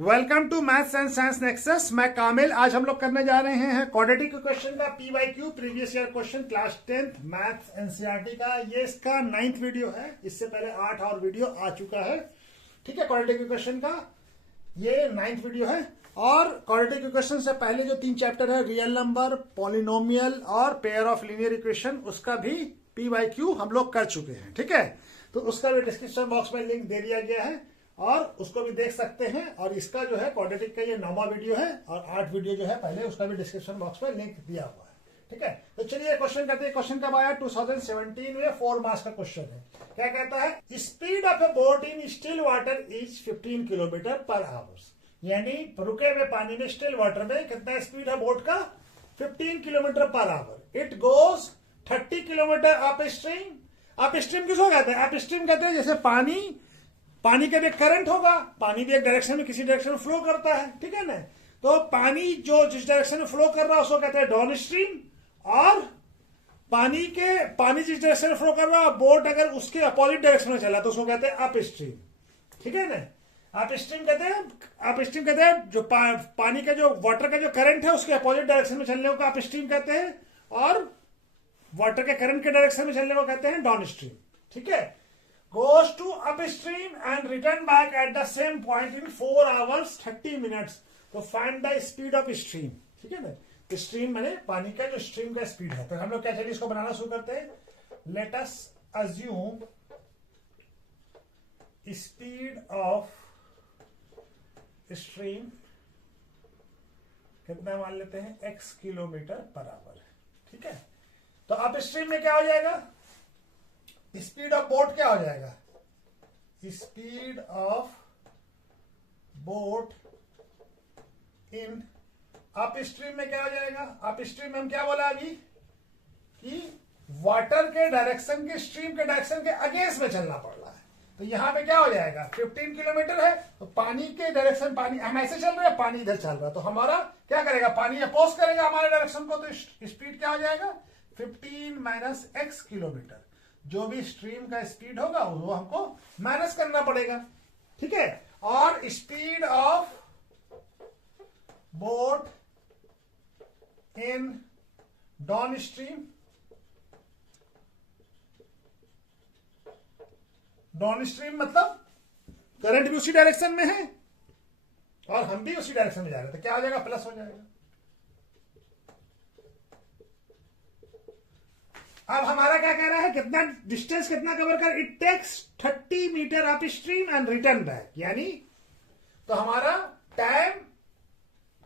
Welcome to maths and science nexus. मैं कामिल। आज हम लोग करने जा रहे हैं क्वाड्रेटिक क्वेश्चन का PYQ previous year question class 10th maths NCERT का। ये इसका 9th वीडियो है। इससे पहले 8 और वीडियो आ चुका है। ठीक है, क्वाड्रेटिक क्वेश्चन का ये 9th वीडियो है। और क्वाड्रेटिक क्वेश्चन से पहले जो 3 चैप्टर है, रियल नंबर, पॉलिनोमियल और पेयर ऑफ लीनियर इक्वेशन, उसका भी PYQ हम लोग कर चुके हैं। ठीक है, तो उसका भी डिस्क्रिप्शन बॉक्स में लिंक दे दिया गया है और उसको भी देख सकते हैं। और इसका जो है क्वाड्रेटिक का ये 9वां वीडियो है और 8 वीडियो जो है पहले, उसका भी डिस्क्रिप्शन बॉक्स में लिंक दिया हुआ है। ठीक है, तो चलिए क्वेश्चन करते हैं। क्वेश्चन कब आया? 2017 में 4 मार्क्स का क्वेश्चन है। क्या कहता है? Speed of A boat in still water is 15 kilometre पर आवर्स। यानी रुके हुए पानी में, स्टिल वाटर में कितना स्पीड है बोट का? 15 kilometre per our. It goes 30 kilometre up stream. Up stream किसको कहते हैं? अप स्ट्रीम कहते हैं जैसे पानी का भी करंट होगा, पानी भी एक डायरेक्शन में किसी डायरेक्शन में फ्लो करता है। ठीक है ना, तो पानी जो जिस डायरेक्शन में फ्लो कर रहा है उसको कहते हैं डाउन स्ट्रीम। और पानी जिस डायरेक्शन में फ्लो कर रहा है, बोट अगर उसके अपोजिट डायरेक्शन में चला तो उसको कहते हैं अप स्ट्रीम। ठीक है ना, अप स्ट्रीम कहते हैं जो पानी का जो वाटर का जो करंट है उसके अपोजिट डायरेक्शन में चलने को अप स्ट्रीम कहते हैं, और वाटर के करंट के डायरेक्शन में चलने को कहते हैं डाउन स्ट्रीम। ठीक है, goes to upstream and return back at the same point in 4 hours 30 minutes. तो find the speed of stream. ठीक है ना, स्ट्रीम मैंने पानी का जो स्ट्रीम का स्पीड है। तो हम लोग क्या, चलिए इसको बनाना शुरू करते हैं। Let us assume speed of stream कितना मान लेते हैं? x kilometre per hour. ठीक है, तो अप स्ट्रीम में क्या हो जाएगा? स्पीड ऑफ बोट क्या हो जाएगा? Speed of boat in up stream में क्या हो जाएगा? अप स्ट्रीम में हम क्या बोला अभी कि वाटर के डायरेक्शन के, स्ट्रीम के डायरेक्शन के अगेंस्ट में चलना पड़ रहा है। तो यहां पे क्या हो जाएगा? 15 किलोमीटर है तो पानी के डायरेक्शन, पानी हम ऐसे चल रहे हैं, पानी इधर चल रहा है, तो हमारा क्या करेगा? पानी अपोज करेगा हमारे डायरेक्शन को, तो स्पीड क्या हो जाएगा? 15 माइनस x किलोमीटर। जो भी स्ट्रीम का स्पीड होगा वो हमको माइनस करना पड़ेगा। ठीक है, और speed of boat in down stream, down stream मतलब करंट भी उसी डायरेक्शन में है और हम भी उसी डायरेक्शन में जा रहे हैं, तो क्या हो जाएगा? प्लस हो जाएगा। अब हमारा क्या कह रहा है? कितना डिस्टेंस कितना कवर कर? It takes 30 metre up stream and return back. यानी तो हमारा टाइम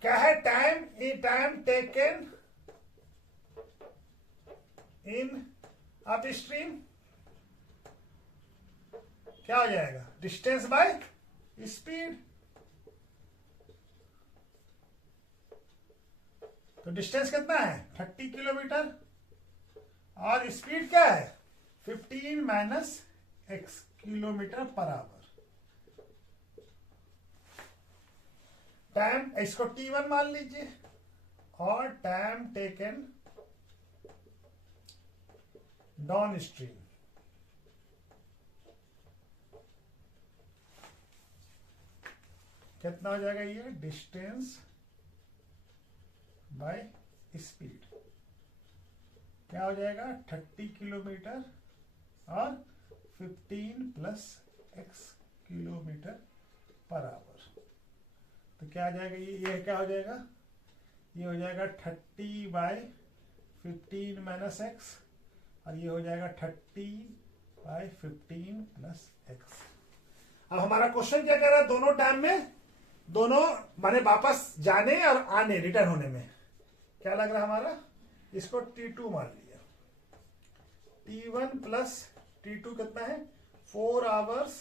क्या है? Time taken in up stream क्या हो जाएगा? Distance by speed. तो डिस्टेंस कितना है? 30 किलोमीटर और स्पीड क्या है? 15 minus x kilometre per hour. Time इसको T1 मान लीजिए और टाइम टेकन डाउन स्ट्रीम कितना हो जाएगा? ये डिस्टेंस बाय स्पीड क्या हो जाएगा? 30 किलोमीटर और 15 plus x kilometre per our. तो क्या आ जाएगा? ये क्या हो जाएगा? ये हो जाएगा 30 बाय 15 माइनस x, और ये हो जाएगा 30 बाय 15 प्लस x। अब हमारा क्वेश्चन क्या कह रहा है? दोनों टाइम में, दोनों माने वापस जाने और आने, रिटर्न होने में क्या लग रहा है हमारा? इसको T2 मान लिया। T1 प्लस T2 कितना है? 4 आवर्स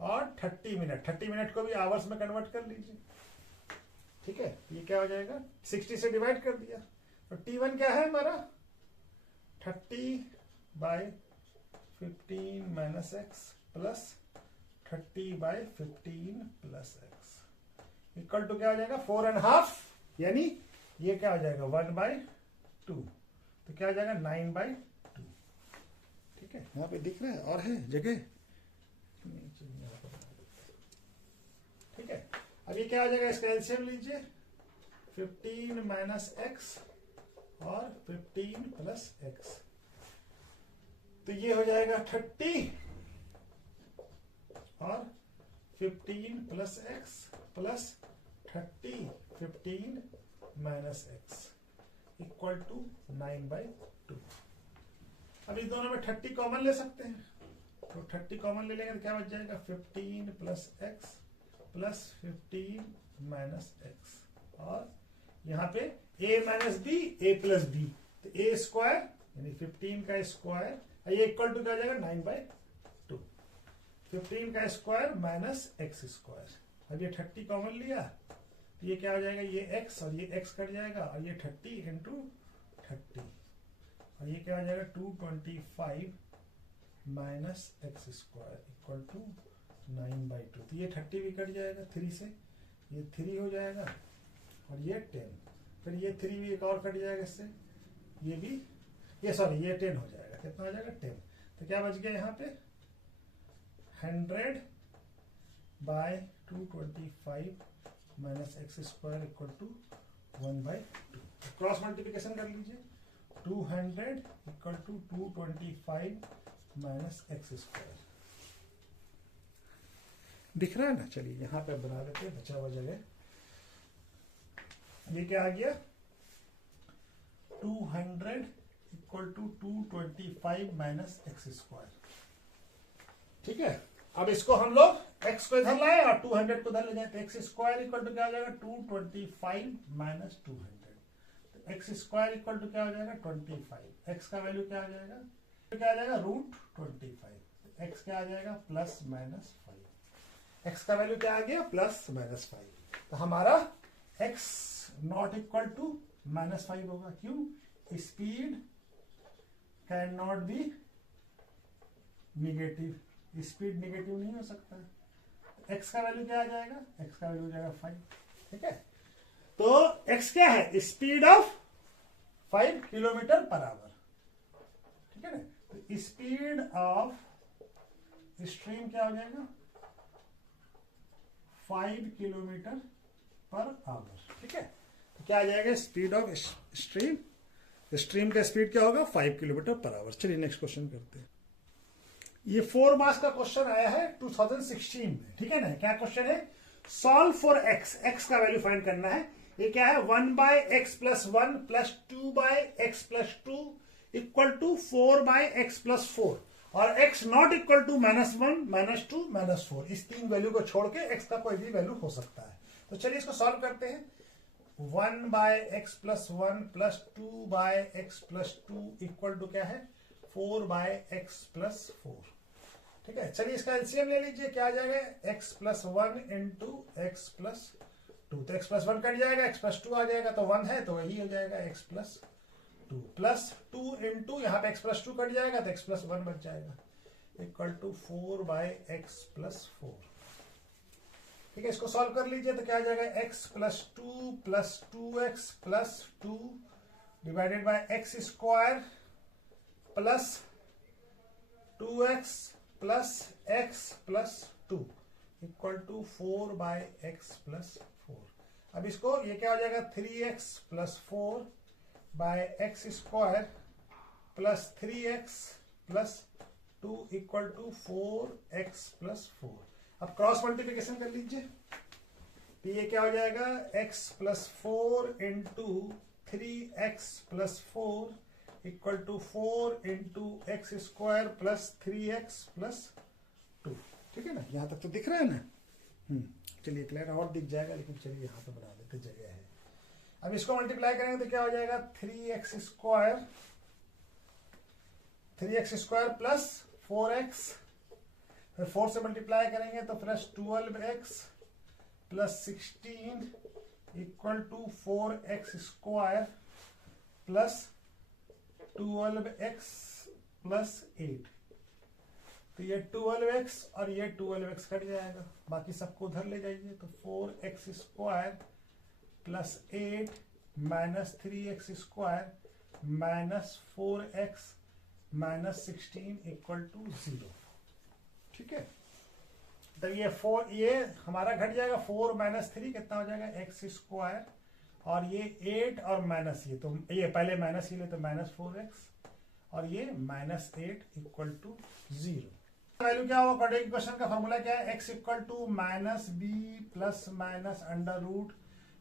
और 30 मिनट। 30 मिनट को भी आवर्स में कन्वर्ट कर लीजिए। ठीक है, ये क्या हो जाएगा? 60 से डिवाइड कर दिया। तो T1 क्या है हमारा? 30 by 15 minus x plus 30 by 15 plus x equal to क्या हो जाएगा? 4.5। यानी ये क्या हो जाएगा? 1/2। तो क्या हो जाएगा? 9/2। ठीक है, यहाँ पे दिख रहा है और है जगह। ठीक है। अब ये क्या हो जाएगा, इसका एलसीएम लीजिए, 15 माइनस एक्स और 15 प्लस एक्स, तो ये हो जाएगा 30 और 15 plus X plus 30 15 minus X equal to 9/2। अब इस दोनों में 30 कॉमन ले सकते हैं, तो 30 कॉमन ले लेंगे तो क्या बच जाएगा, 15 plus X plus 15 minus X, और यहाँ पे a minus B A plus B, तो a स्क्वायर यानी 15 का स्क्वायर, ये इक्वल टू क्या हो जाएगा 9/2, 15 का स्क्वायर माइनस एक्स स्क्वायर। अब ये 30 कॉमन लिया, तो ये क्या हो जाएगा, ये x और ये x कट जाएगा, और ये 30 इंटू 30, और ये क्या हो जाएगा 225 minus X square equal to 9/2। तो ये 30 भी कट जाएगा 3 से, ये 3 हो जाएगा, और ये 10, फिर ये 3 भी एक और कट जाएगा इससे, ये भी, ये सॉरी ये 10 हो जाएगा, कितना हो जाएगा 10। तो क्या बच गया यहाँ पे 100 by 225 minus X square equal to 1/2। Cross multiplication कर लीजिए, 200 equal to 225 minus X square, दिख रहा है ना। चलिए यहाँ पे बना लेते हैं बचा हुआ जगह, ये क्या आ गया 200 equal to 225 minus X square, ठीक है। अब इसको हम लोग x को इधर लाए और 200 को इधर ले जाए, तो एक्स स्क्वायर इक्वल टू क्या हो जाएगा 225 माइनस 200, तो एक्स स्क्वायर इक्वल टू क्या हो जाएगा 25, x का वैल्यू क्या आ जाएगा, तो क्या आ जाएगा √25, तो x क्या आ जाएगा प्लस माइनस 5, x का वैल्यू क्या आ गया प्लस माइनस 5, तो हमारा x नॉट इक्वल टू -5 होगा, क्यों, speed can not be negative, speed negative नहीं हो सकता है। x का वैल्यू क्या आ जाएगा, x का वैल्यू हो जाएगा 5, ठीक है। तो x क्या है, speed of 5 kilometre per hour, ठीक है ना। तो स्पीड ऑफ स्ट्रीम क्या हो जाएगा 5 किलोमीटर पर आवर, ठीक है। तो क्या आ जाएगा स्पीड ऑफ स्ट्रीम, स्ट्रीम का स्पीड क्या होगा 5 किलोमीटर पर आवर। चलिए नेक्स्ट क्वेश्चन करते हैं। ये 4 मार्क्स का क्वेश्चन आया है 2016 में, ठीक है ना। क्या क्वेश्चन है, सॉल्व फॉर x, x का वैल्यू फाइंड करना है। ये क्या है 1/x + 1 + 2/x + 2 equal to 4/x + 4, और x नॉट इक्वल टू -1 -2 -4, इस 3 वैल्यू को छोड़ के x का कोई भी वैल्यू हो सकता है। तो चलिए इसको सॉल्व करते हैं। 1/x + 1 + 2/x + 2 इक्वल टू क्या है 4/x + 4, ठीक है। चलिए इसका एलसीएम ले लीजिए, क्या आ जाएगा x + 1 × x + 2, तो x + 1 कट जाएगा, x + 2 आ जाएगा, तो 1 है तो वही हो जाएगा x + 2 प्लस 2 × यहाँ पे x + 2 कट जाएगा तो x + 1 बच जाएगा इक्वल टू 4/x + 4, ठीक है। इसको सॉल्व कर लीजिए तो क्या आ जाएगा x + 2 + 2x + 2 divided by x² plus 2x plus x + 2 equal to 4/x + 4। अब इसको ये क्या हो जाएगा 3x + 4/x² plus 3x + 2 equal to 4x + 4। अब क्रॉस मल्टीप्लिकेशन कर लीजिए, तो ये क्या हो जाएगा x + 4 × 3x + 4 equal to 4 × x² plus 3x + 2, ठीक है ना। यहाँ तक तो दिख रहा है ना। चलिए एक लाइन और दिख जाएगा, लेकिन चलिए यहाँ पे बना देते, जगह है। अब इसको मल्टीप्लाई करेंगे तो क्या हो जाएगा 3x² प्लस 4x, फिर 4 से मल्टीप्लाई करेंगे तो plus 12x plus 16 equal to 4x² plus 12x plus 8, तो ये 12x और ये 12x कट जाएगा, बाकी सबको उधर ले जाइए, तो 4x² plus 8 minus 3x² minus 4x minus 16 equal to 0, ठीक है। तो ये 4, ये हमारा घट जाएगा 4 माइनस 3 कितना हो जाएगा एक्स स्क्वायर, और ये 8 और माइनस ये, तो ये पहले माइनस ही ले तो -4x और ये -8 इक्वल टू 0। वैल्यू क्या होगा, क्वाड्रेटिक इक्वेशन का फॉर्मूला क्या है, x equal to minus B plus minus under root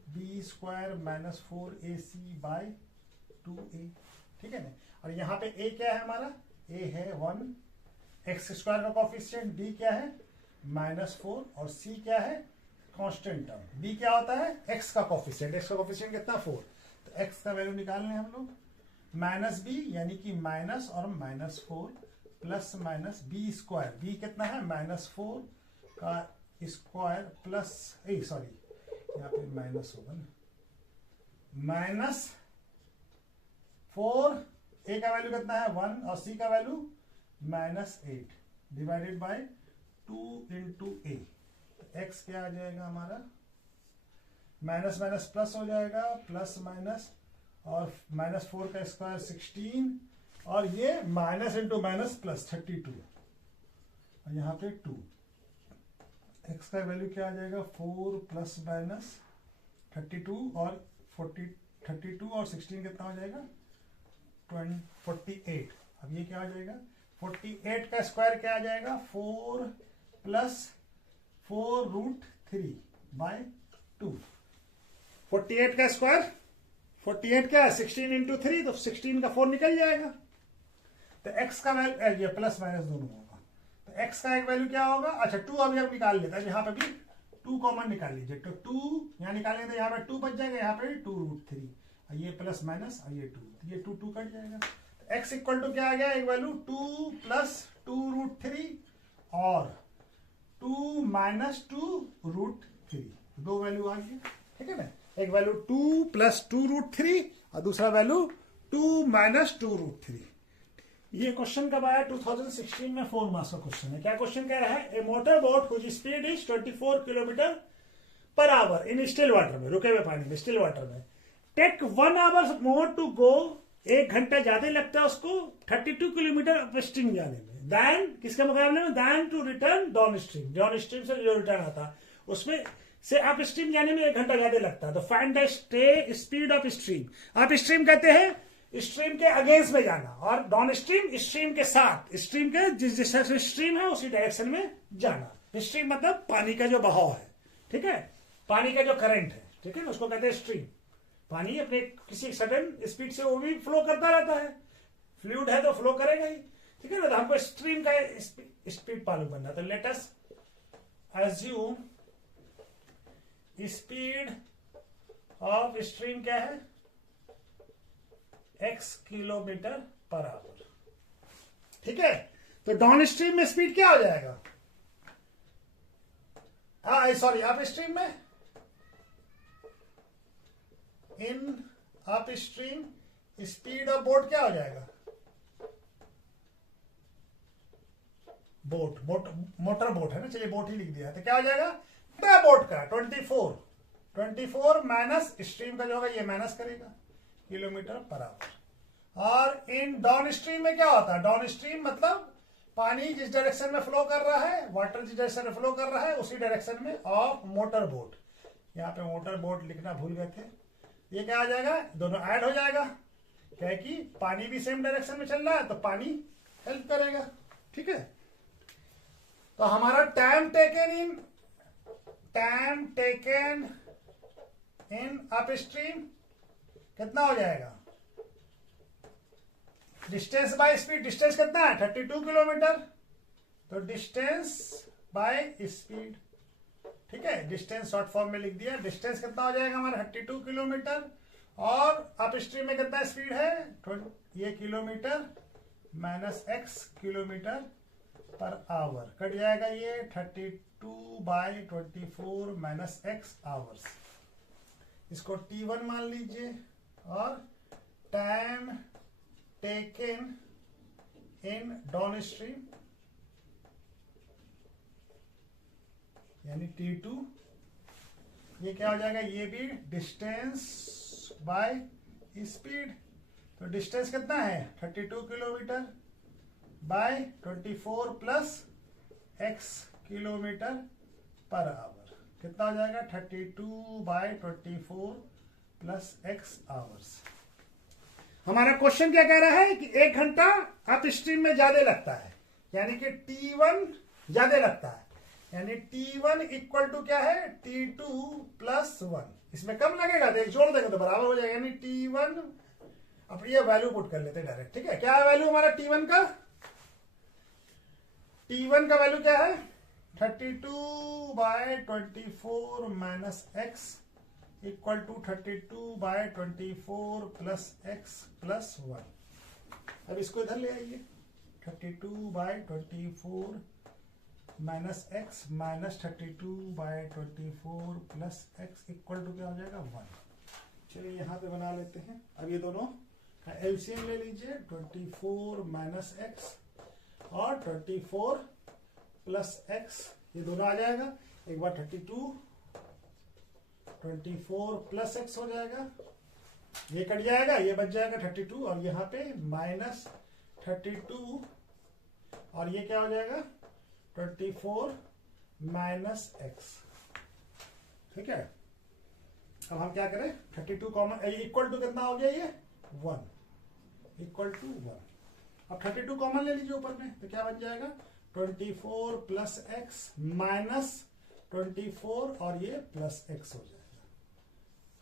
B square minus 4ac by 2a, ठीक है ना। और यहाँ पे a क्या है हमारा, a है 1, एक्स स्क्वायर का कोफिशिएंट, b क्या है -4 और c क्या है कांस्टेंट टर्म। b क्या होता है x का कोफिशिएंट, x का कोफिशिएंट कितना 4, तो x का वैल्यू निकालने हम लोग, माइनस बी यानी कि माइनस और -4 plus minus B square, B कितना है -4 का स्क्वायर प्लस सॉरी यहाँ पे माइनस होगा ना, -4, a का वैल्यू कितना है 1 और c का value -8 divided by 2 into a। x क्या आ जाएगा हमारा, माइनस माइनस प्लस हो जाएगा, प्लस माइनस और -4 का स्क्वायर 16 और ये माइनस इंटू माइनस प्लस 32 और यहाँ पे 2। x का वैल्यू क्या आ जाएगा 4 प्लस माइनस 32 और 32 और 16 कितना हो जाएगा 48। अब ये क्या आ जाएगा 48 का स्क्वायर क्या आ जाएगा 4 प्लस 4 रूट 3 बाय 2। 48 का स्क्वायर, 48 क्या है 16 इंटू 3, तो 16 का 4 निकल जाएगा। तो x का वैल्यू, ये प्लस माइनस दोनों होगा, तो x का एक वैल्यू क्या होगा, अच्छा 2 अभी हम निकाल लेते हैं, यहाँ पे भी 2 कॉमन निकाल लीजिए, तो 2 यहाँ निकालेंगे तो यहाँ पे 2 बच जाएगा, यहाँ पे 2 रूट 3 और ये प्लस माइनस और ये 2, तो ये 2 कट जाएगा। तो x इक्वल टू क्या आ गया, एक वैल्यू 2 प्लस 2 रूट 3 और 2 माइनस 2 रूट 3, दो वैल्यू आ गया, ठीक है ना। एक वैल्यू 2 प्लस 2 रूट 3 और दूसरा वैल्यू 2 माइनस 2 रूट 3। ये क्वेश्चन कब आया, 2016 में 4 मार्क्स का क्वेश्चन है। क्या क्वेश्चन कह रहा है, A motor boat whose speed is 24 kilometre per hour in still water में, रुके हुए पानी में, स्टिल वाटर में, take 1 hour more to go, 1 घंटा ज्यादा लगता है उसको 32 किलोमीटर अप स्ट्रीम जाने में, दैन किसके मुकाबले में, than to return down stream, down stream से जो रिटर्न आता उसमें से अप स्ट्रीम जाने में 1 घंटा ज्यादा लगता है। तो find the stay speed of stream, up stream कहते हैं स्ट्रीम के अगेंस्ट में जाना, और डाउन स्ट्रीम स्ट्रीम के साथ, स्ट्रीम के जिस दिशा से स्ट्रीम है उसी डायरेक्शन में जाना। स्ट्रीम मतलब पानी का जो बहाव है, ठीक है, पानी का जो करंट है, ठीक है, उसको कहते हैं स्ट्रीम। पानी अपने किसी सडन स्पीड से वो भी फ्लो करता रहता है, फ्लूइड है तो फ्लो करेगा ही, ठीक है ना। तो हमको स्ट्रीम का स्पीड मालूम करना, तो let us assume speed of stream क्या है x किलोमीटर पर आवर, ठीक है। तो डाउन स्ट्रीम में स्पीड क्या हो जाएगा, सॉरी अप स्ट्रीम में, इन up stream speed of boat क्या हो जाएगा, बोट मोटर बोट है ना, चलिए बोट ही लिख दिया, तो क्या हो जाएगा बोट का 24 माइनस स्ट्रीम का जो होगा ये माइनस करेगा किलोमीटर पर आवर। और इन डाउन स्ट्रीम में क्या होता है, डाउन स्ट्रीम मतलब पानी जिस डायरेक्शन में फ्लो कर रहा है, वाटर जिस डायरेक्शन में फ्लो कर रहा है उसी डायरेक्शन में ऑफ मोटर बोट, यहाँ पे मोटर बोट लिखना भूल गए थे, ये क्या आ जाएगा, दोनों ऐड हो जाएगा, क्या है कि पानी भी सेम डायरेक्शन में चल रहा है तो पानी हेल्प करेगा, ठीक है। तो हमारा time taken in up stream कितना हो जाएगा, डिस्टेंस बाय स्पीड, डिस्टेंस कितना है 32 किलोमीटर, तो डिस्टेंस बाय स्पीड, ठीक है, डिस्टेंस शॉर्ट फॉर्म में लिख दिया, डिस्टेंस कितना हो जाएगा हमारा 32 किलोमीटर, और अप स्ट्रीम में कितना स्पीड है, ये kilometre minus x kilometre per our, cut जाएगा ये 32 बाय 24 माइनस x आवर्स, इसको t1 मान लीजिए, और टाइम टेकन इन डाउन स्ट्रीम यानी t2, ये क्या हो जाएगा, ये भी डिस्टेंस बाय स्पीड, तो डिस्टेंस कितना है 32 kilometre bye 24 plus x kilometre per our. कितना हो जाएगा 32/24 प्लस x आवर्स। हमारा क्वेश्चन क्या कह रहा है कि 1 घंटा अप स्ट्रीम में ज्यादा लगता है, यानी कि T1 ज्यादा लगता है, यानी T1 इक्वल टू क्या है T2 प्लस 1। इसमें कम लगेगा तो एक जोड़ देंगे तो बराबर हो जाएगा, यानी T1। अब ये वैल्यू पुट कर लेते हैं डायरेक्ट। ठीक है, क्या है वैल्यू हमारा T1 का? T1 का वैल्यू क्या है 32/24 minus x equal to 32/24 plus x plus 1। अब इसको इधर ले आइए, 32/24 minus x minus 32/24 plus x equal to क्या हो जाएगा 1। चलिए यहाँ पे बना लेते हैं। अब ये दोनों का एलसीएम ले लीजिए, 24 माइनस x और 24 प्लस x, ये दोनों आ जाएगा। एक बार 24 प्लस x हो जाएगा, ये कट जाएगा, ये बच जाएगा 32 और यहाँ पे माइनस 32 और ये क्या हो जाएगा 24 माइनस x। ठीक है, अब हम क्या करें 32 कॉमन, इक्वल टू कितना हो गया ये 1, इक्वल टू 1। अब 32 कॉमन ले लीजिए ऊपर में, तो क्या बन जाएगा 24 प्लस x माइनस 24 और ये प्लस x हो जाएगा,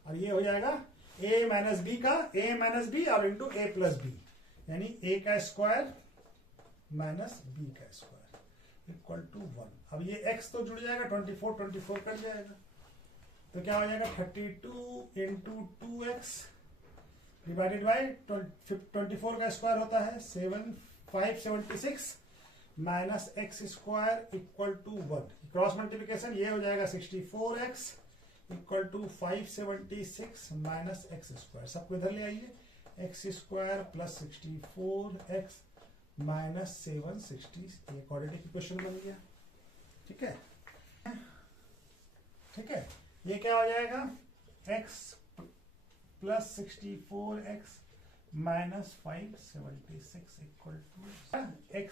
और ये हो जाएगा a माइनस बी का a माइनस बी और इंटू a प्लस बी, यानी a का स्क्वायर माइनस b का स्क्वायर इक्वल टू 1। अब ये x तो जुड़ जाएगा, 24 कट जाएगा, तो क्या हो जाएगा 32 इंटू 2x डिवाइडेड बाई 24 का स्क्वायर होता है 576 minus X square equal to 1। Cross multiplication ये हो जाएगा 64x equal to 576 minus X square. सबको इधर ले आइए, x square plus 64x minus 760, ये क्वाड्रेटिक इक्वेशन बन गया। ठीक है, ठीक है, ये क्या हो जाएगा x plus 64x minus 576 equal to x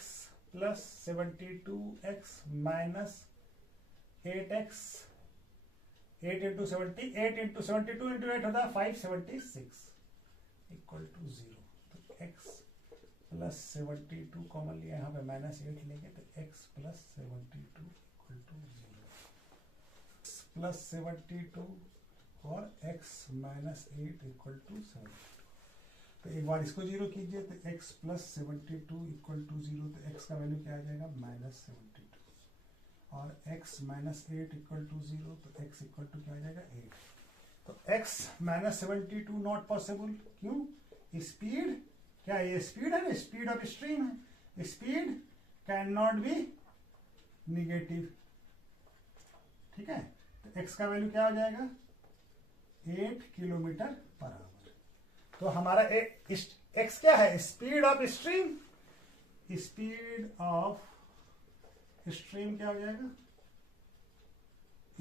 plus 72x minus 8x, 8 into 72 into 8 होता है 576 इक्वल टू 0। तो x प्लस 72 कॉमन लिया, यहाँ पे माइनस 8 लेंगे तो x plus 72 equal to 0, plus 72 और x माइनस 8 इक्वल टू 72। तो एक बार इसको जीरो कीजिए तो x प्लस 72 इक्वल टू 0, तो x का वैल्यू क्या आ जाएगा माइनस 72 और x माइनस 8 इक्वल टू 0, तो x इक्वल टू क्या आ जाएगा 8। तो x माइनस 72 नॉट पॉसिबल, क्यों? स्पीड क्या है, ये स्पीड है ना, स्पीड ऑफ स्ट्रीम है, speed can not be negative. ठीक है, तो x का वैल्यू क्या हो जाएगा 8 किलोमीटर पर आवर। तो हमारा x क्या है speed of stream, speed of stream क्या हो जाएगा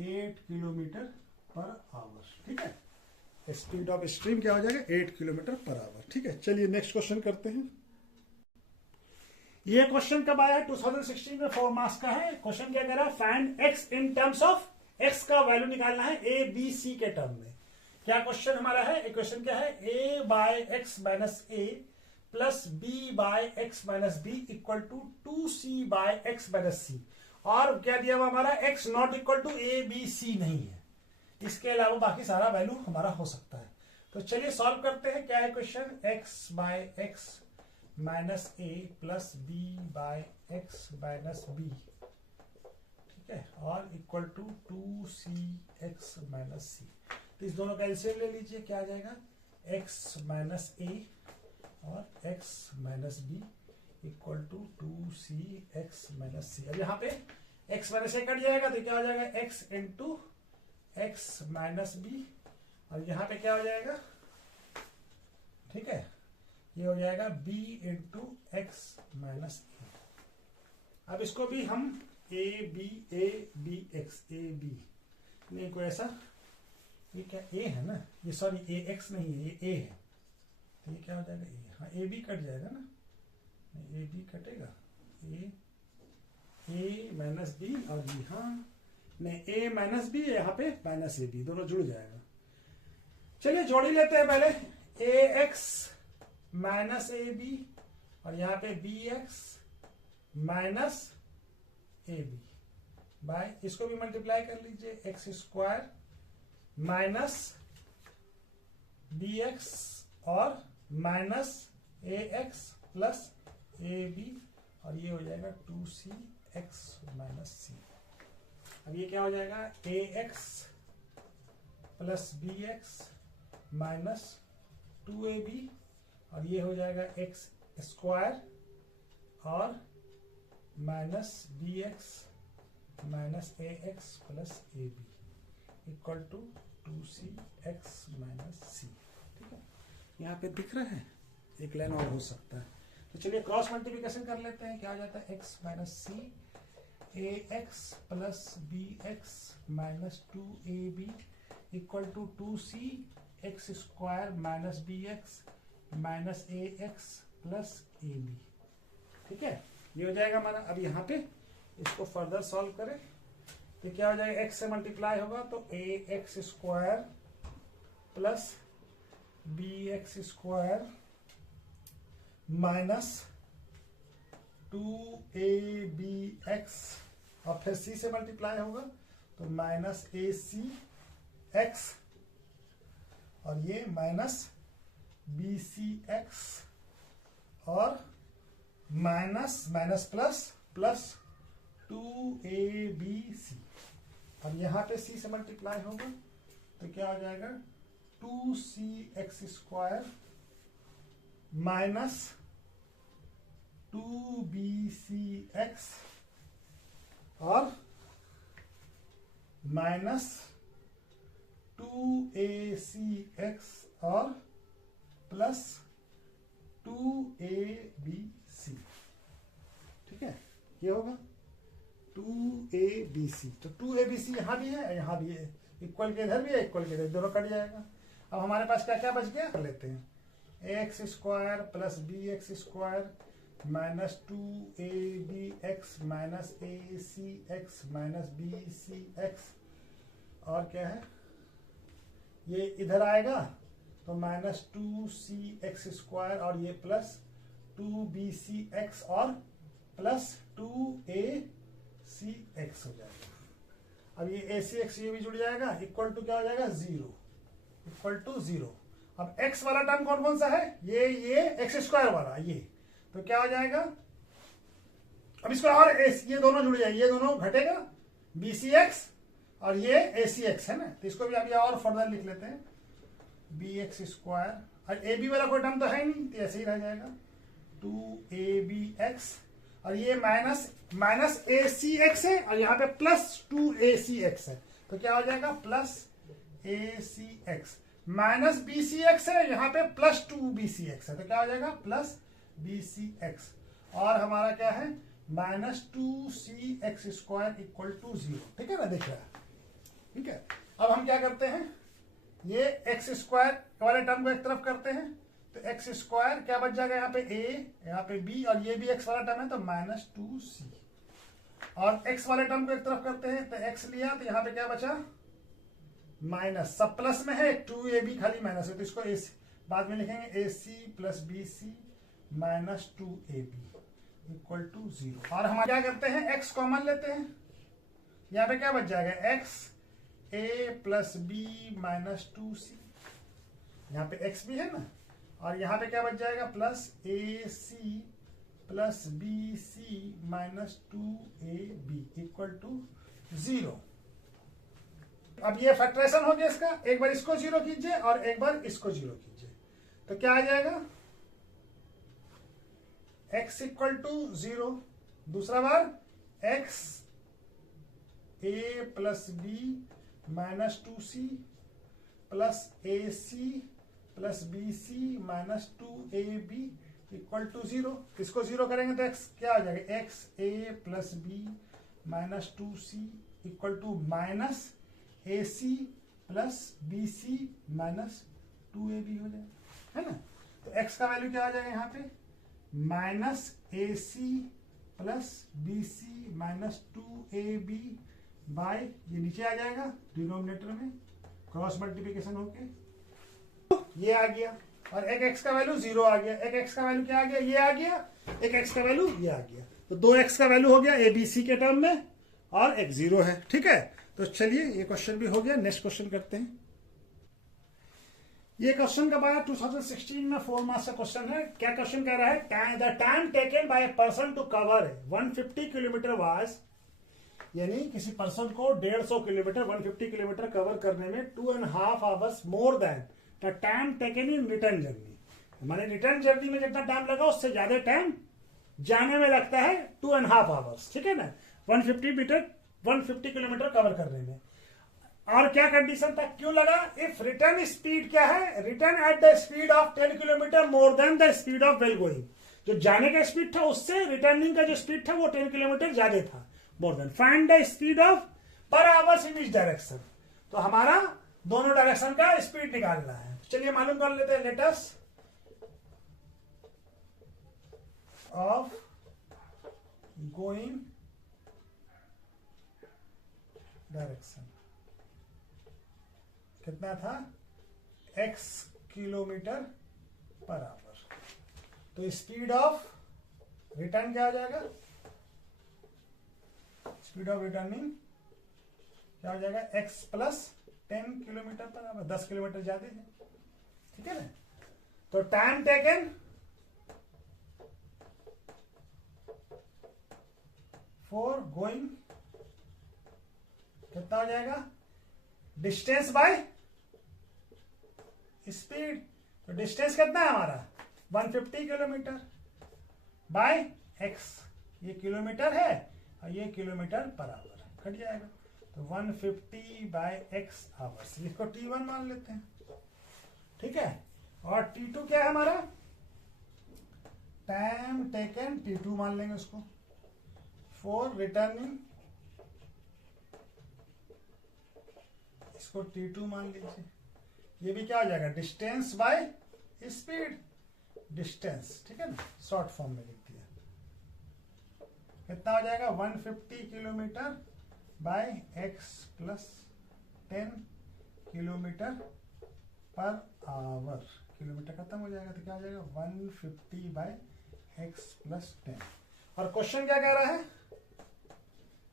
8 किलोमीटर पर आवर। ठीक है, स्पीड ऑफ स्ट्रीम क्या हो जाएगा 8 किलोमीटर पर आवर। ठीक है, चलिए नेक्स्ट क्वेश्चन करते हैं। ये क्वेश्चन कब आया 2016 में, 4 मार्क्स का है। क्वेश्चन क्या कह रहा है find x in terms of, x का वैल्यू निकालना है a b c के टर्म में। क्या क्वेश्चन हमारा है, क्वेश्चन क्या है a by X minus A plus B by X minus B equal to 2c by X minus C, और क्या दिया हुआ हमारा x not equal to a b c नहीं है, इसके अलावा बाकी सारा वैल्यू हमारा हो सकता है। तो चलिए सॉल्व करते हैं। क्या है question, x by X minus A plus B by X minus B, ठीक है, और इक्वल टू 2cx माइनस सी। तो इस दोनों का एलसीएम ले लीजिए, क्या आ जाएगा x माइनस ए और x minus B equal to 2cx minus C. अब यहाँ पे x माइनस ए कट जाएगा तो क्या हो जाएगा x into X minus B, और यहाँ पे क्या हो जाएगा, ठीक है, ये हो जाएगा b इंटू एक्स माइनस ए। अब इसको भी हम a b x a b, नहीं कोई ऐसा, ये क्या a है ना, ये सॉरी a x नहीं है, ये a है, तो ये क्या हो जाएगा a, हाँ a b कट जाएगा ना, a b कटेगा, a ए माइनस बी और बी, हाँ नहीं ए माइनस बी, यहाँ पे माइनस ए बी, दोनों जुड़ जाएगा। चलिए जोड़ी लेते हैं पहले, A X minus A B और यहाँ पे B X minus A B by, इसको भी मल्टीप्लाई कर लीजिए, X square minus B X और minus A X plus A B और ये हो जाएगा 2c x माइनस सी। अब ये क्या हो जाएगा, A X plus B X minus 2ab और ये हो जाएगा एक्स स्क्वायर और minus B X minus A X plus A B equal to 2c x minus C. ठीक है, यहाँ पे दिख रहा है, एक लाइन और हो सकता है। तो चलिए क्रॉस मल्टीप्लिकेशन कर लेते हैं, क्या हो जाता है x minus C, A X plus B X minus 2ab equal to 2c X square minus B X minus A X plus A B. ठीक है, ये हो जाएगा हमारा। अब यहाँ पे इसको फर्दर सॉल्व करें तो क्या हो जाएगा, x से मल्टीप्लाई होगा तो A X square plus B X square minus 2ab और फिर c से मल्टीप्लाई होगा तो माइनस ac x और ये माइनस bcx और minus minus plus plus 2abc। अब यहाँ पे c से मल्टीप्लाई होगा तो क्या हो जाएगा, 2cx स्क्वायर माइनस 2bcx और माइनस 2acx और प्लस 2abc। ठीक है, ये होगा 2abc। तो 2abc यहाँ भी है, यहाँ भी है, इक्वल के इधर भी है, इक्वल के इधर, दोनों कट जाएगा। अब हमारे पास क्या क्या बच गया, कर लेते हैं, X square plus B X square minus 2abx minus acx minus bcx और क्या है, ये इधर आएगा तो माइनस 2cx स्क्वायर और ये प्लस 2bcx और प्लस 2acx हो जाएगा। अब ये acx ये भी जुड़ जाएगा, इक्वल टू क्या हो जाएगा, 0, इक्वल टू 0। अब x वाला टर्म कौन कौन सा है, ये एक्स स्क्वायर वाला, ये तो क्या हो जाएगा, अब इसको और ये दोनों जुड़ जाएंगे, ये दोनों घटेगा, bcx और ये acx है ना, तो इसको भी अभी और फर्दर लिख लेते हैं, bx स्क्वायर और ab वाला कोई टर्म तो है नहीं तो ऐसे ही रह जाएगा 2abx और ये माइनस माइनस acx है और यहाँ पे प्लस 2acx है तो क्या हो जाएगा, प्लस acx माइनस bcx है, यहाँ पे प्लस 2bcx है तो क्या हो जाएगा, प्लस bcx और हमारा क्या है, minus 2cx square equal to 0। ठीक है ना, दिख रहा है। ठीक है, अब हम क्या करते हैं, ये एक्स स्क्वायर वाले टर्म को एक तरफ करते हैं तो एक्स स्क्वायर क्या बच जाएगा, यहाँ पे a, यहाँ पे b और ये भी एक्स वाला टर्म है तो माइनस 2c और एक्स वाले टर्म को एक तरफ करते हैं तो एक्स लिया तो यहाँ पे क्या बचा, माइनस, सब प्लस में है, 2ab खाली माइनस है तो इसको ac बाद में लिखेंगे, ac plus bc minus 2ab equal to 0 और हम क्या करते हैं, x कॉमन लेते हैं, यहाँ पे क्या बच जाएगा, x a plus B minus 2c, यहाँ पे x भी है ना और यहाँ पे क्या बच जाएगा, plus ac plus bc minus 2ab equal to 0। अब ये फैक्टराइजेशन हो गया इसका, एक बार इसको 0 कीजिए और एक बार इसको 0 कीजिए तो क्या आ जाएगा, x इक्वल टू 0, दूसरा बार x a plus B minus 2c plus ac plus bc minus 2ab equal to 0। इसको 0 करेंगे तो x क्या आ जाएगा, x a plus B minus 2c equal to minus ac plus bc minus 2ab हो जाएगा, है ना। तो x का वैल्यू क्या आ जाएगा यहाँ पे, minus ac plus B C minus 2ab by, ये नीचे आ जाएगा डिनोमिनेटर में, क्रॉस मल्टीप्लिकेशन होके ये आ गया, और एक एक्स का वैल्यू 0 आ गया, एक एक्स का वैल्यू क्या आ गया, ये आ गया, एक एक्स का वैल्यू ये आ गया, तो 2x का वैल्यू हो गया ए बी सी के टर्म में, और एक 0 है। ठीक है, तो चलिए ये क्वेश्चन भी हो गया। नेक्स्ट क्वेश्चन करते हैं। ये क्वेश्चन का बाय 2016 में 4 मार्क्स का क्वेश्चन है। क्या क्वेश्चन कह रहा है, the time taken by a person to cover 150 kilometre was, यानी किसी पर्सन को 150 किलोमीटर 150 किलोमीटर कवर करने में 2.5 hours more than the time taken in return journey. हमारे रिटर्न जर्नी में जितना टाइम लगा उससे ज्यादा टाइम जाने में लगता है 2.5 आवर्स। ठीक है ना, 150 किलोमीटर कवर करने में। और क्या कंडीशन था, क्यों लगा, इफ रिटर्न स्पीड क्या है, return at the speed of 10 kilometre more then the speed of well going, जो जाने का स्पीड था उससे रिटर्निंग का जो स्पीड था वो 10 किलोमीटर ज्यादा था, more than. Find the speed of पर आवर्स इन ईच डायरेक्शन, तो हमारा दोनों डायरेक्शन का स्पीड निकालना है। चलिए मालूम कर लेते हैं। लेटस ऑफ गोइंग डायरेक्शन कितना था, x किलोमीटर पर आवर, तो स्पीड ऑफ रिटर्न क्या हो जाएगा, स्पीड ऑफ रिटर्निंग क्या हो जाएगा, x plus 10 kilometre per our, 10 kilometre ज्यादा है। ठीक है ना, तो टाइम टेकन फॉर गोइंग कितना हो जाएगा, डिस्टेंस बाय स्पीड, तो डिस्टेंस कितना है हमारा 150 किलोमीटर बाय x, ये किलोमीटर है और ये किलोमीटर पर आवर, कट जाएगा, तो 150 बाय x आवर्स, इसको t1 मान लेते हैं। ठीक है, और t2 क्या है हमारा, टाइम टेकन, t2 मान लेंगे उसको, फॉर रिटर्निंग, इसको t2 मान लीजिए। ये भी क्या हो जाएगा, डिस्टेंस बाय स्पीड, डिस्टेंस। ठीक है ना, शॉर्ट फॉर्म में लिख दिया, कितना हो जाएगा 150 kilometre bye x plus 10 kilometre per our, kilometre खत्म हो जाएगा, तो क्या हो जाएगा 150 बाय x प्लस 10। और क्वेश्चन क्या कह रहा है,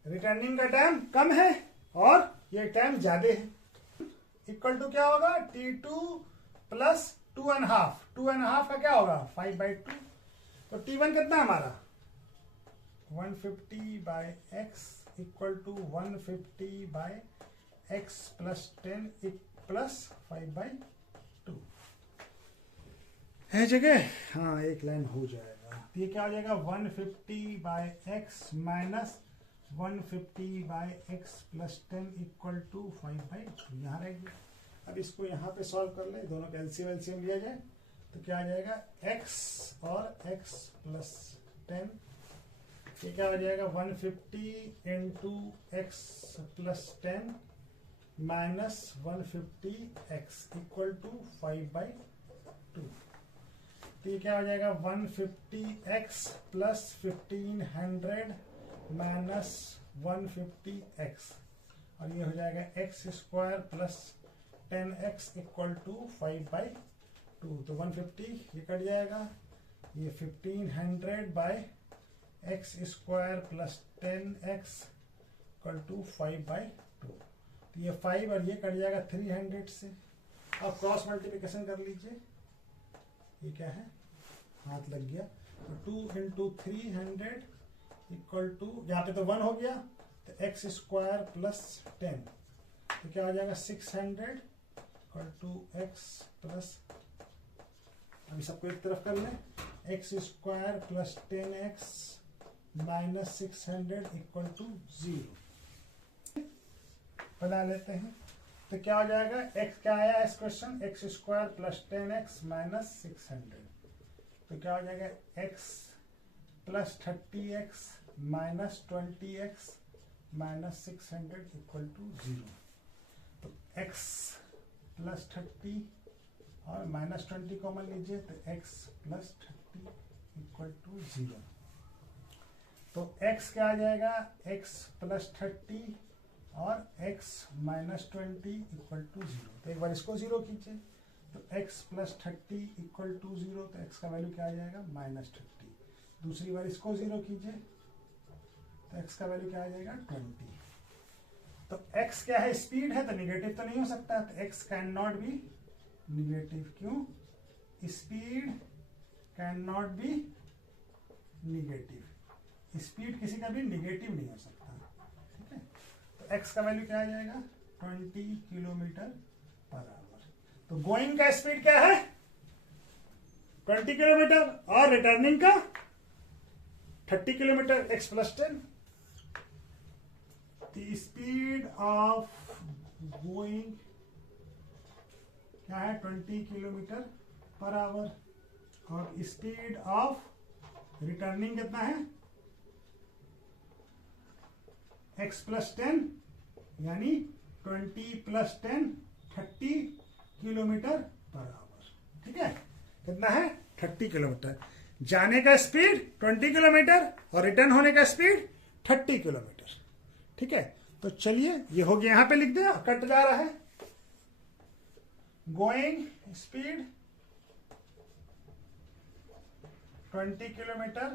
रिटर्निंग का टाइम कम है और ये टाइम ज्यादा है, इक्वल टू क्या होगा, t2 प्लस 2.5, 2.5 का क्या होगा 5/2, तो t1 कितना हमारा 150 by x equal to 150 by x plus 10 plus 5/2 है जगह, हाँ एक लाइन हो जाएगा। ये क्या हो जाएगा 150 by x minus 150 by x plus 10 equal to 5/2, यहाँ रह गया। अब इसको यहाँ पे सॉल्व कर ले, दोनों का एलसीएम लिया जाए तो क्या आ जाएगा, x और x प्लस 10, ये क्या हो जाएगा 150 into x plus 10 minus 150x equal to 5/2, तो ये क्या हो जाएगा 150x प्लस 1500 माइनस 150x, और ये हो जाएगा x square plus 10x equal to 5/2, तो 150 ये कट जाएगा, ये 1500 by x square plus 10x equal to 5/2, तो ये 5 और ये कट जाएगा 300 से। अब क्रॉस मल्टीप्लिकेशन कर लीजिए, ये क्या है, हाथ लग गया, तो 2 इंटू 300 इक्वल टू, यहाँ पे तो 1 हो गया, तो x स्क्वायर प्लस 10, तो क्या हो जाएगा 600 इक्वल टू x प्लस, अभी सबको एक तरफ कर लें, x square plus 10x minus 600 equal to 0 बना लेते हैं। तो क्या हो जाएगा, x क्या आया इस question, x square plus 10x minus 600, तो क्या हो जाएगा x plus 30x minus 20x minus 600 equal to 0, तो x प्लस 30 और माइनस 20 कॉमन लीजिए, तो x प्लस 30 इक्वल टू 0। तो x क्या आ जाएगा, x प्लस 30 और x माइनस 20 इक्वल टू 0। तो एक बार इसको 0 कीजिए, तो x प्लस 30 इक्वल टू 0, तो x का वैल्यू क्या आ जाएगा, माइनस 30। दूसरी बार इसको 0 कीजिए, तो x का वैल्यू क्या आ जाएगा, 20। तो x क्या है, स्पीड है, तो निगेटिव तो नहीं हो सकता, तो x can not be negative. क्यों, speed can not be negative, speed किसी का भी निगेटिव नहीं हो सकता, ठीक है। तो x का वैल्यू क्या आ जाएगा, 20 किलोमीटर पर आवर। तो गोइंग का स्पीड क्या है, 20 किलोमीटर, और रिटर्निंग का 30 kilometre, x plus 10। The speed of going क्या है, 20 किलोमीटर पर आवर, और स्पीड ऑफ रिटर्निंग कितना है, x प्लस 10, यानी 20 प्लस 10 30 किलोमीटर पर आवर, ठीक है। कितना है, 30 किलोमीटर। जाने का स्पीड 20 किलोमीटर और रिटर्न होने का स्पीड 30 किलोमीटर, ठीक है। तो चलिए ये हो गया, यहां पे लिख दिया, कट जा रहा है। Going speed 20 kilometre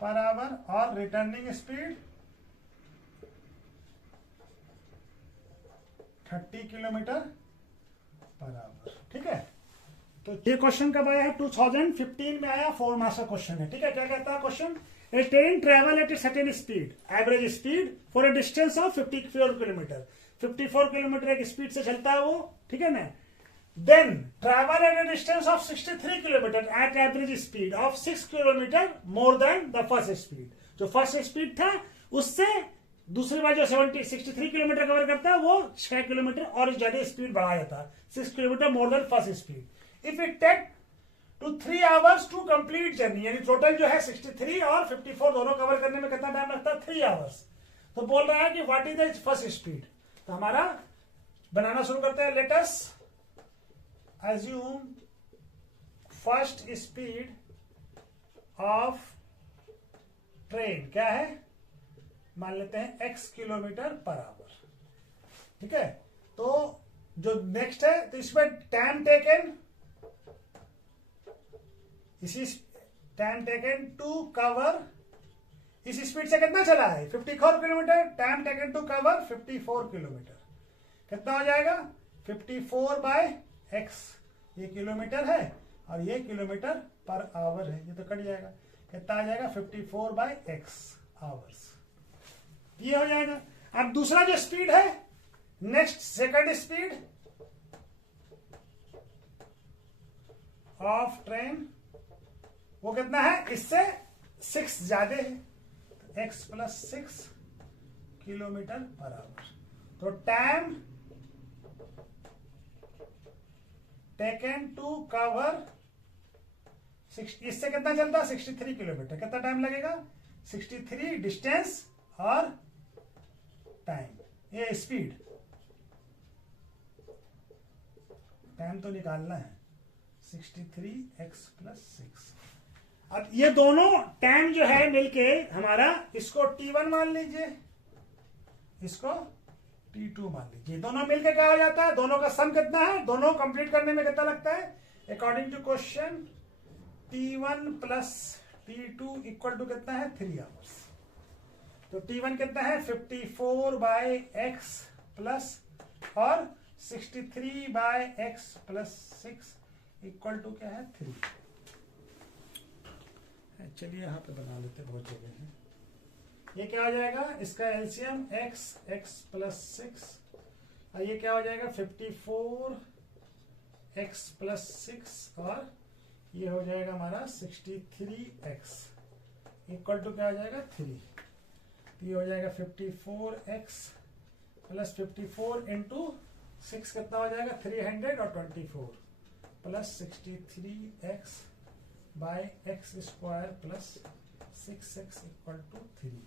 per hour और returning speed 30 kilometre per hour, ठीक है। तो ये क्वेश्चन कब आया है, 2015 में आया, 4 मार्क्स का क्वेश्चन है, ठीक है। क्या कहता है question, A train travel at a certain speed, average speed for a distance of 54 kilometre. 54 kilometre एक स्पीड से चलता है वो, ठीक है ना। Then travel at a distance of 63 kilometre at average speed of 6 kilometre more than the first speed। जो first speed था उससे दूसरी बार जो 63 किलोमीटर कवर करता है वो 6 किलोमीटर और ज्यादा स्पीड बढ़ा जाता है, 6 kilometre more than first speed. If it take to 3 hours to complete journey, यानी टोटल जो है 63 और 54 दोनों कवर करने में कितना टाइम लगता है, 3 आवर्स। तो बोल रहा है कि what is the first speed. तो हमारा बनाना शुरू करते हैं। Let us assume first speed of train क्या है, मान लेते हैं x किलोमीटर पर आवर, ठीक है। तो जो नेक्स्ट है, तो इसमें टाइम टेकन, इसी टाइम टेकन टू कवर, इस स्पीड से कितना चला है, 54 kilometre, time taken to cover 54 kilometre, कितना हो जाएगा, 54 बाय x, ये किलोमीटर है और ये किलोमीटर पर आवर है, ये तो कट जाएगा, कितना आ जाएगा, 54 बाय x आवर्स, ये हो जाएगा। अब दूसरा जो स्पीड है, next second speed of train, वो कितना है, इससे 6 ज्यादा है, तो x plus 6 kilometre per our. तो टाइम टेकन टू कवर, इससे कितना चलता है, 63 किलोमीटर, कितना टाइम लगेगा, 63 डिस्टेंस और टाइम, ये स्पीड, टाइम तो निकालना है, 63x प्लस 6। अब ये दोनों टाइम जो है मिलके हमारा, इसको T1 मान लीजिए, इसको T2 मान लीजिए, दोनों मिलके क्या हो जाता है, दोनों का सम कितना है, दोनों कंप्लीट करने में कितना लगता है, according to question T1 plus T2 equal to कितना है, 3 आवर्स। तो T1 कितना है, 54 बाय x प्लस और 63 by x plus 6 equal to क्या है, 3। चलिए यहाँ पे बना लेते, बहुत जगह है। ये क्या हो जाएगा, इसका एलसीएम x प्लस 6, और ये क्या हो जाएगा, 54 x प्लस 6, और ये हो जाएगा हमारा 63x इक्वल टू क्या हो जाएगा, 3। ये हो जाएगा 54x प्लस 54 इंटू 6 कितना हो जाएगा, 324 plus 63x by x square plus 6x equal to 3।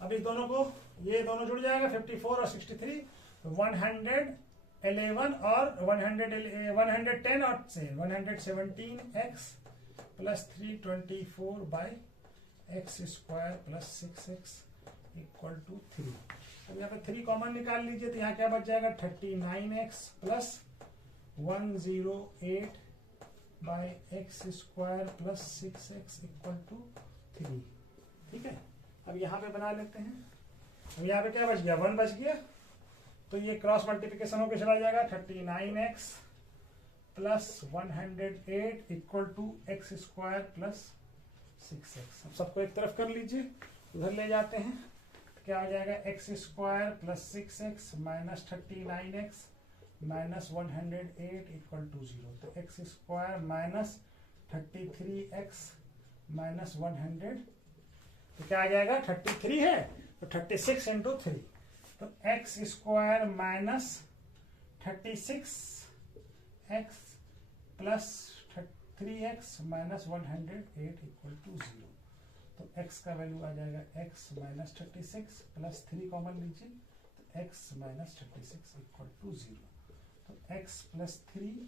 अब इस दोनों को, ये दोनों जुड़ जाएगा, 54 और 63, 111 और 110 और 117x plus 324 by X square plus 6x equal to 3। अब यहाँ पे 3 कॉमन निकाल लीजिए तो यहाँ क्या बच जाएगा 39x plus 108 by X square plus 6x equal to 3। ठीक है, अब यहाँ पे बना लेते हैं। अब यहाँ पे क्या बच गया 1 बच गया, तो ये क्रॉस मल्टीप्लिकेशन होकर चला जाएगा 39x plus 108 equal to X square plus 6x। अब सबको एक तरफ कर लीजिए, उधर ले जाते हैं तो क्या हो जाएगा X square plus 6x minus 39x minus 108 equal to 0। तो X square minus 33x minus 100, तो क्या आ जाएगा 33 है तो 36 इंटू 3, तो X square minus 36x plus 3x minus 108 equal to 0। तो x का वैल्यू आ जाएगा x माइनस 36 प्लस 3 कॉमन लीजिए तो x माइनस 36 इक्वल टू 0। तो x प्लस 3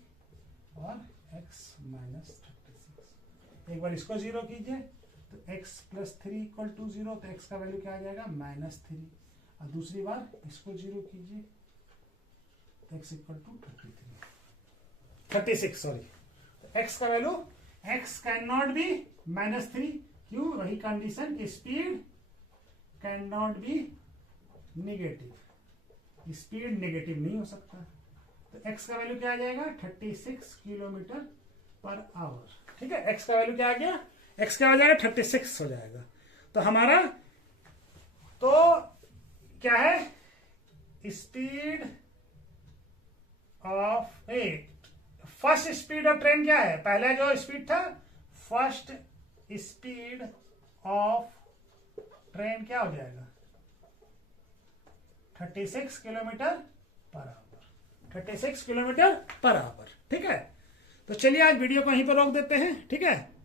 और x माइनस 36। एक बार इसको 0 कीजिए तो x प्लस 3 इक्वल टू 0, तो x का वैल्यू क्या आ जाएगा -3। और दूसरी बार इसको 0 कीजिए तो x इक्वल टू 36 सॉरी। तो x का value x can not B -3, क्यों? वही condition, speed can not be negative, speed negative नहीं हो सकता। तो x का वैल्यू क्या आ जाएगा 36 किलोमीटर पर आवर। ठीक है, x का वैल्यू क्या आ गया, x क्या आ जाएगा 36 हो जाएगा। तो हमारा तो क्या है, speed of first speed of train क्या है, पहला जो स्पीड था फर्स्ट स्पीड ऑफ ट्रेन क्या हो जाएगा 36 kilometre per our, 36 kilometre per hour. ठीक है, तो चलिए आज वीडियो को यहीं पर रोक देते हैं। ठीक है।